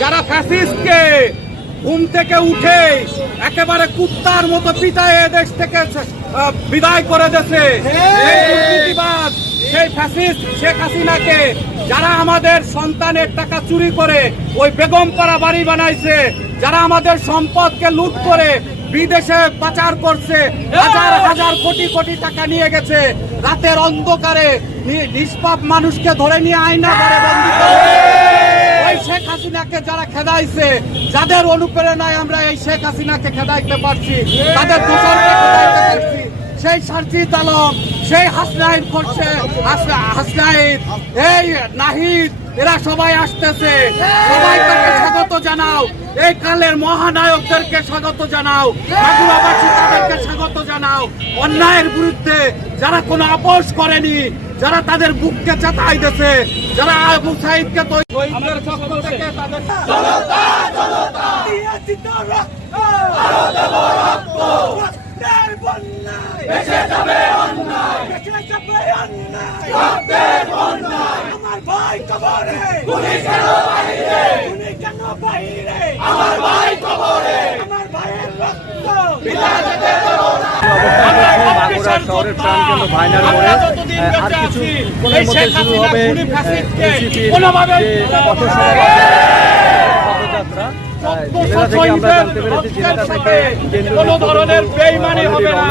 যারা ফ্যাসিস্টকে ঘুম থেকে উঠে একেবারে কুত্তার মতো পিটায় এ দেশ থেকে বিদায় করে এই দুর্নীতিবাজ সেই ফ্যাসিস্ট শেখ হাসিনাকে যারা আমাদের সন্তানের টাকা চুরি করে ওই বেগম বেগমপাড়া বাড়ি বানাইছে যারা আমাদের সম্পদকে লুট করে বিদেশে পাচার করছে হাজার হাজার কোটি কোটি টাকা নিয়ে গেছে রাতের অন্ধকারে নিষ্পাপ মানুষকে ধরে নিয়ে আয়না করে হাসিনাকে যারা খেদাইছে, যাদের অনুপ্রেরণায় আমরা এই শেখ হাসিনাকে খেদাইতে পারছি, তাদের সেই সার্জিদ আলম সেই হাসনাইন করছে হাস- হাসনাইন, এই নাহিদ এরা সবাই আসতেছে। সবাই তাকে স্বাগত জানাও। এই কালের মহানায়কদেরকে স্বাগত জানাও। মাগুরাবাসী তাদেরকে স্বাগত জানাও। অন্যায়ের বিরুদ্ধে যারা কোনো আপোষ করেনি যারা তাদের বুককে চাতাই দিয়েছে যারা আবু সাইদকে তাদের আমার ভাই কবরে। পুলিশের বাইরে উনি কেন বাইরে আমার ভাই কবরে। আমার ভাইয়ের রক্ত। মাগুরা শহরের প্রাণকেন্দ্র ভাইনার মোড়ে আর কিছু কোণের মধ্যে শুরু হবে এনসিপির যে পথসভা পদযাত্রা আহ, জেলা থেকে আমরা জানতে পেরেছি জেলা থেকে কেন্দ্রীয় কোনো ধরনের বেইমানি হবে না।